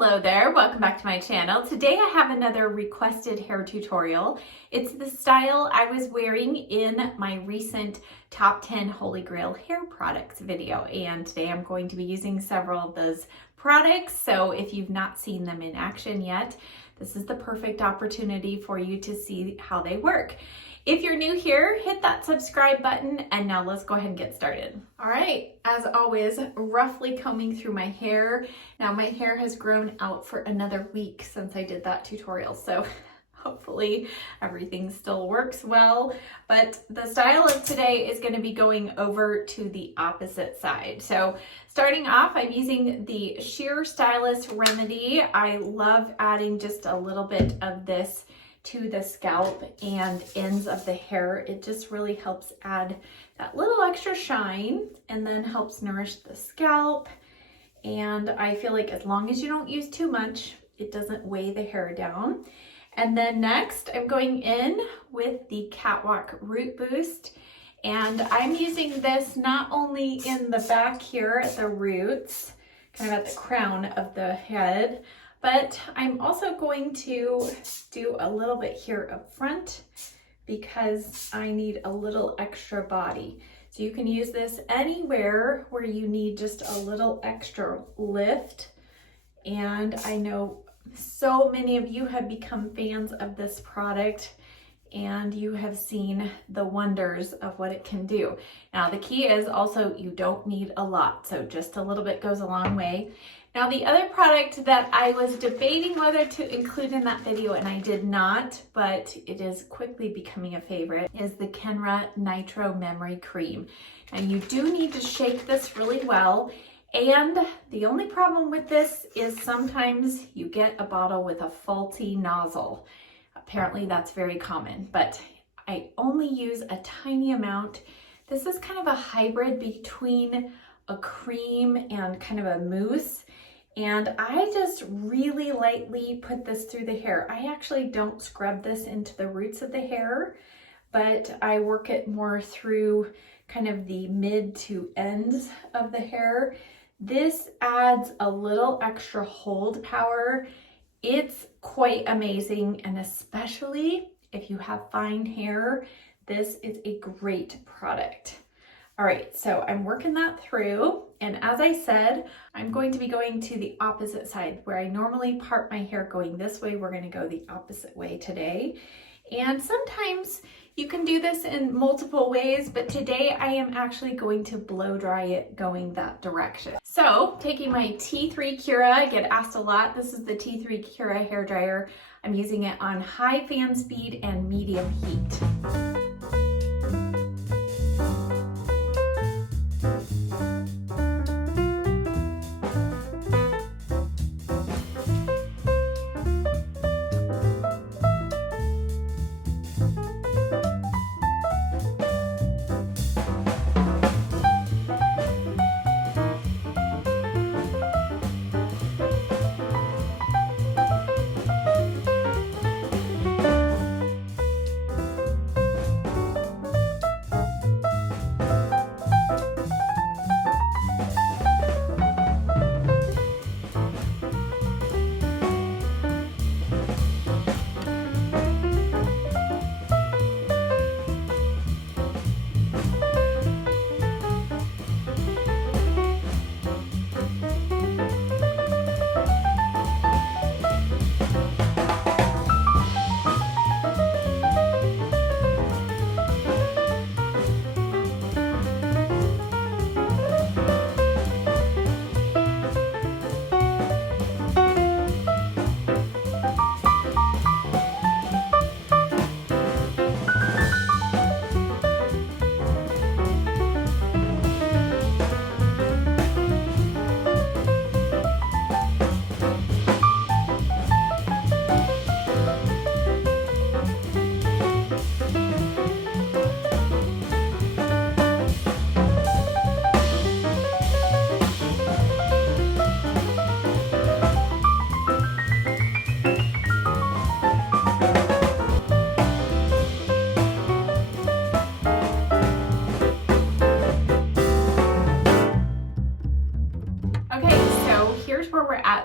Hello there, welcome back to my channel. Today I have another requested hair tutorial. It's the style I was wearing in my recent top 10 Holy Grail hair products video, and today I'm going to be using several of those products. So if you've not seen them in action yet, this is the perfect opportunity for you to see how they work. If you're new here, hit that subscribe button, and now let's go ahead and get started. All right, as always, roughly combing through my hair. Now my hair has grown out for another week since I did that tutorial, so hopefully everything still works well. But the style of today is going to be going over to the opposite side. So starting off, I'm using the Sheer Stylist Remedy. I love adding just a little bit of this to the scalp and ends of the hair. It just really helps add that little extra shine and then helps nourish the scalp. And I feel like as long as you don't use too much, it doesn't weigh the hair down. And then next, I'm going in with the Catwalk Root Boost. And I'm using this not only in the back here at the roots, kind of at the crown of the head, but I'm also going to do a little bit here up front because I need a little extra body. So you can use this anywhere where you need just a little extra lift. And I know so many of you have become fans of this product and you have seen the wonders of what it can do. Now the key is also you don't need a lot, so just a little bit goes a long way. Now the other product that I was debating whether to include in that video and I did not, but it is quickly becoming a favorite, is the Kenra Nitro Memory Cream. And you do need to shake this really well. And the only problem with this is sometimes you get a bottle with a faulty nozzle. Apparently that's very common, but I only use a tiny amount. This is kind of a hybrid between a cream and kind of a mousse. And I just really lightly put this through the hair. I actually don't scrub this into the roots of the hair, but I work it more through kind of the mid to ends of the hair. This adds a little extra hold power. It's quite amazing, and especially if you have fine hair, this is a great product. All right, so I'm working that through, and as I said, I'm going to be going to the opposite side. Where I normally part my hair going this way, we're going to go the opposite way today. And sometimes you can do this in multiple ways, but today I am actually going to blow dry it going that direction. So taking my T3 Cura, I get asked a lot, this is the T3 Cura hair dryer. I'm using it on high fan speed and medium heat.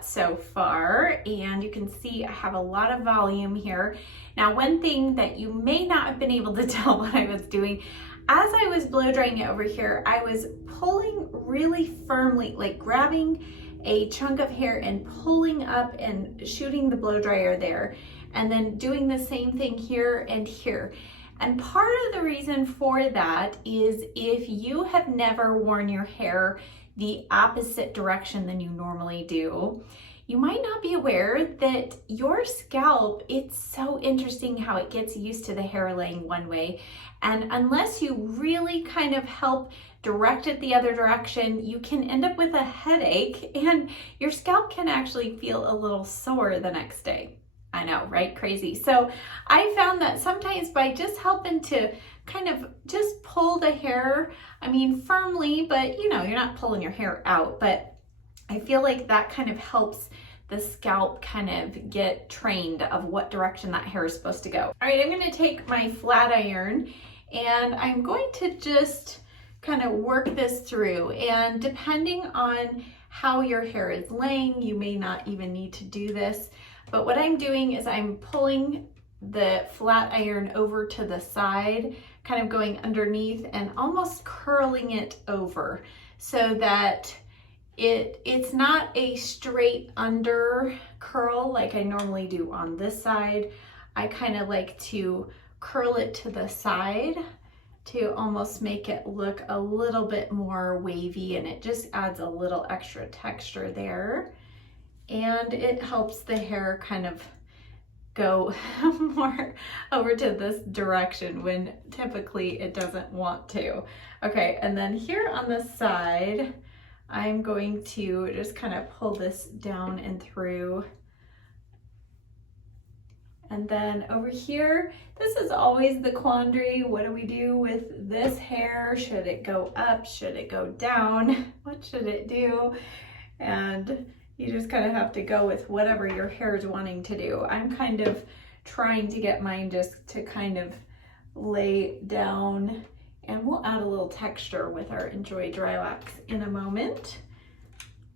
that so far, and you can see I have a lot of volume here. Now, one thing that you may not have been able to tell what I was doing, as I was blow drying it over here, I was pulling really firmly, like grabbing a chunk of hair and pulling up and shooting the blow dryer there, and then doing the same thing here and here. And part of the reason for that is if you have never worn your hair the opposite direction than you normally do, you might not be aware that your scalp, it's so interesting how it gets used to the hair laying one way. And unless you really kind of help direct it the other direction, you can end up with a headache and your scalp can actually feel a little sore the next day. I know, right? Crazy. So I found that sometimes by just helping to kind of just pull the hair, I mean, firmly, but you know, you're not pulling your hair out, but I feel like that kind of helps the scalp kind of get trained of what direction that hair is supposed to go. All right, I'm going to take my flat iron and I'm going to just kind of work this through, and depending on how your hair is laying, you may not even need to do this. But what I'm doing is I'm pulling the flat iron over to the side, kind of going underneath and almost curling it over so that it's not a straight under curl like I normally do on this side. I kind of like to curl it to the side to almost make it look a little bit more wavy, and it just adds a little extra texture there. And it helps the hair kind of go more over to this direction when typically it doesn't want to. Okay, and then here on the side, I'm going to just kind of pull this down and through. And then over here, this is always the quandary. What do we do with this hair? Should it go up? Should it go down? What should it do? And you just kind of have to go with whatever your hair is wanting to do. I'm kind of trying to get mine just to kind of lay down, and we'll add a little texture with our Enjoy Dry Wax in a moment.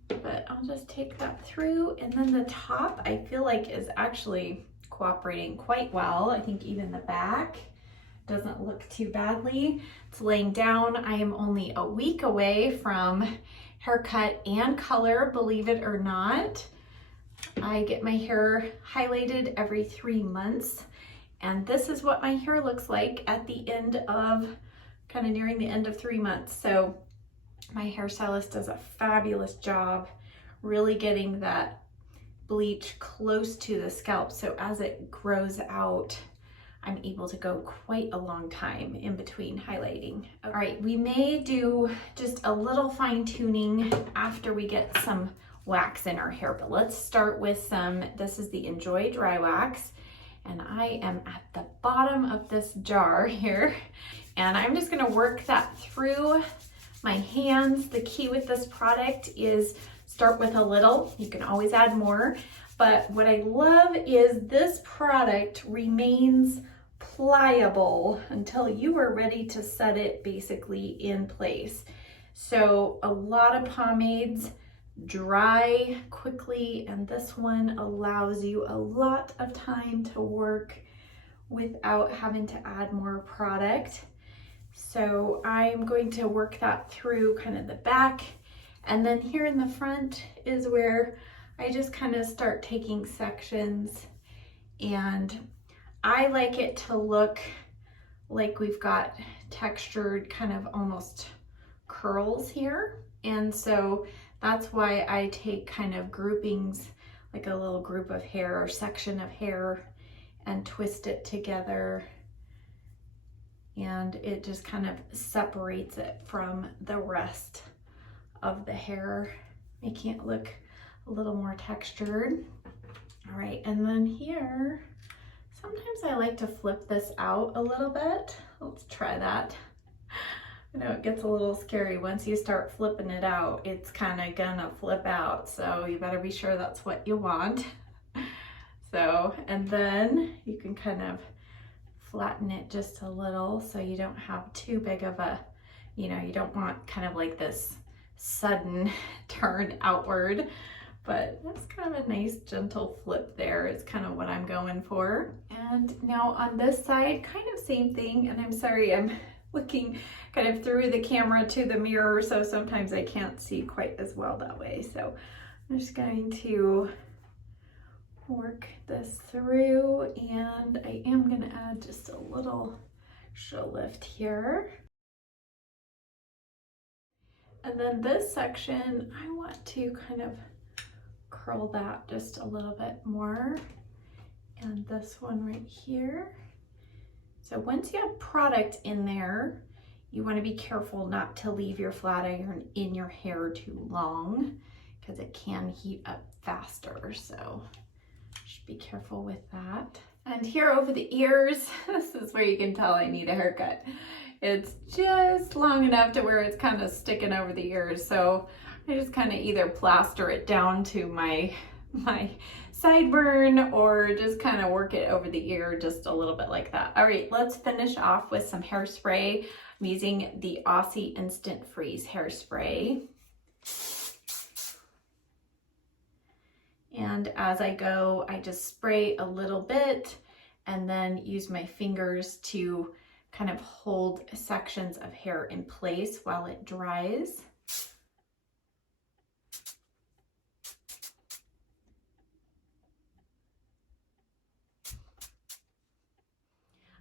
But I'll just take that through, and then the top I feel like is actually cooperating quite well. I think even the back doesn't look too badly. It's laying down. I am only a week away from haircut and color, believe it or not. I get my hair highlighted every 3 months, and this is what my hair looks like at the end of, kind of nearing the end of 3 months. So my hairstylist does a fabulous job really getting that bleach close to the scalp, so as it grows out, I'm able to go quite a long time in between highlighting. All right, we may do just a little fine tuning after we get some wax in our hair, but let's start with some, this is the Enjoy Dry Wax, and I am at the bottom of this jar here, and I'm just gonna work that through my hands. The key with this product is start with a little, you can always add more, but what I love is this product remains pliable until you are ready to set it basically in place. So a lot of pomades dry quickly, and this one allows you a lot of time to work without having to add more product. So I'm going to work that through kind of the back, and then here in the front is where I just kind of start taking sections, and I like it to look like we've got textured kind of almost curls here. And so that's why I take kind of groupings, like a little group of hair or section of hair, and twist it together. And it just kind of separates it from the rest of the hair, making it look a little more textured. All right, and then here, sometimes I like to flip this out a little bit. Let's try that. I know it gets a little scary. Once you start flipping it out, it's kind of gonna flip out. So you better be sure that's what you want. So, and then you can kind of flatten it just a little so you don't have too big of a, you know, you don't want kind of like this sudden turn outward. but that's kind of a nice gentle flip there. It's kind of what I'm going for. And now on this side, kind of same thing. And I'm sorry, I'm looking kind of through the camera to the mirror, so sometimes I can't see quite as well that way. So I'm just going to work this through, and I am going to add just a little extra lift here. And then this section, I want to kind of curl that just a little bit more. And this one right here. So once you have product in there, you want to be careful not to leave your flat iron in your hair too long because it can heat up faster. So just be careful with that. And here over the ears, this is where you can tell I need a haircut. It's just long enough to where it's kind of sticking over the ears. So I just kind of either plaster it down to my sideburn or just kind of work it over the ear just a little bit like that. All right, let's finish off with some hairspray. I'm using the Aussie Instant Freeze hairspray. And as I go, I just spray a little bit and then use my fingers to kind of hold sections of hair in place while it dries.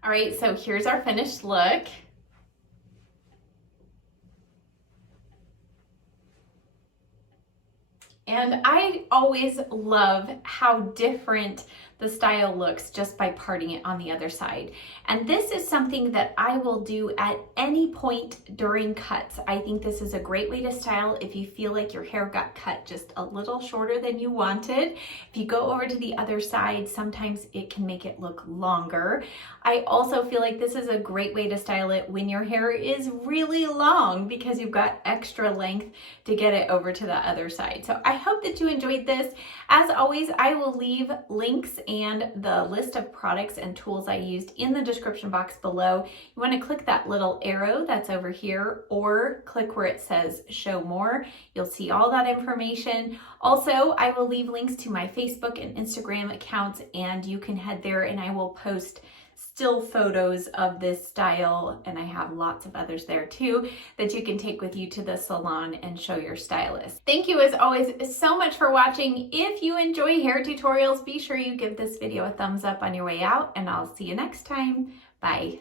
All right, so here's our finished look. And I always love how different the style looks just by parting it on the other side. And this is something that I will do at any point during cuts. I think this is a great way to style if you feel like your hair got cut just a little shorter than you wanted. If you go over to the other side, sometimes it can make it look longer. I also feel like this is a great way to style it when your hair is really long because you've got extra length to get it over to the other side. So I hope that you enjoyed this. As always, I will leave links and the list of products and tools I used in the description box below. You want to click that little arrow that's over here or click where it says show more. You'll see all that information. Also, I will leave links to my Facebook and Instagram accounts, and you can head there and I will post still photos of this style, and I have lots of others there too that you can take with you to the salon and show your stylist. Thank you as always so much for watching. If you enjoy hair tutorials, be sure you give this video a thumbs up on your way out, and I'll see you next time. Bye.